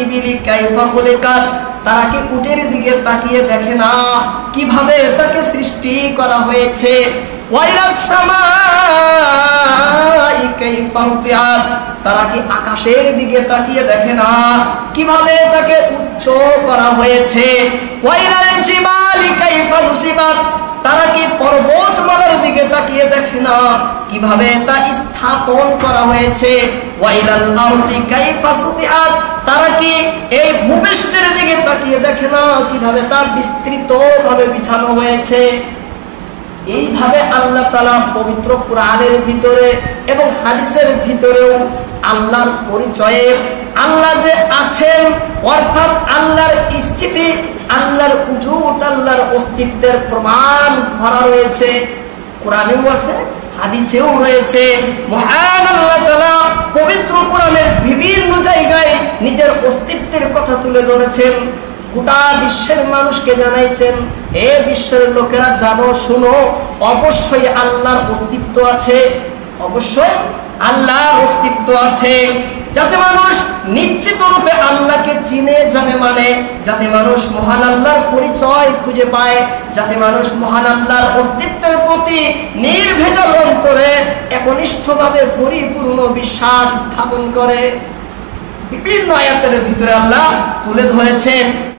ইবিলি কাইফা খুলিকাত, তারা কি উটের দিকে তাকিয়ে দেখে না কিভাবে তাকে সৃষ্টি করা হয়েছে? ওয়াইলাস সামাই কাইফা রুফিআত, তারা কি আকাশের দিকে তাকিয়ে দেখে না কিভাবে তাকে উচ্চ করা হয়েছে? ওয়াইলাল জিবালি কাইফা নুসিবাত, তারা কি পর্বতমালার দিকে তাকিয়ে দেখে না কিভাবে তা স্থাপন করা হয়েছে? ওয়াইলাল আরদি কাইফা সুতিআত, তারা কি এই ভূপৃষ্ঠের দিকে তাকিয়ে দেখে না কিভাবে তা বিস্তৃতভাবে বিছানো হয়েছে? এইভাবে আল্লাহ তাআলা পবিত্র কোরআনের ভিতরে এবং হাদিসের ভিতরেও আল্লাহর পরিচয়ে, আল্লাহ যে আছেন অর্থাৎ আল্লাহর স্থিতি, আল্লাহর উজুদ, আল্লাহর অস্তিত্বের প্রমাণ ভরা রয়েছে। কোরআনেও আছে, হাদিসেও রয়েছে। মহান আল্লাহ তাআলা পবিত্র কোরআনের বিভিন্ন জায়গায় নিজের অস্তিত্বের কথা তুলে ধরেছেন, গোটা বিশ্বের মানুষকে জানাইছেন, এ বিশ্বের লোকেরা জানো শুনো, অবশ্যই আল্লাহর অস্তিত্ব আছে, অবশ্যই আল্লাহর অস্তিত্ব আছে, যাতে মানুষ নিশ্চিত রূপে আল্লাহকে চিনে জানে, মানে যাতে মানুষ মহান আল্লাহর পরিচয় খুঁজে পায়, যাতে মানুষ মহান আল্লাহর অস্তিত্বের প্রতি নির্ভেজাল অন্তরে একনিষ্ঠভাবে পরিপূর্ণ বিশ্বাস স্থাপন করে। বিভিন্ন আয়াতের ভিতরে আল্লাহ তুলে ধরেছেন।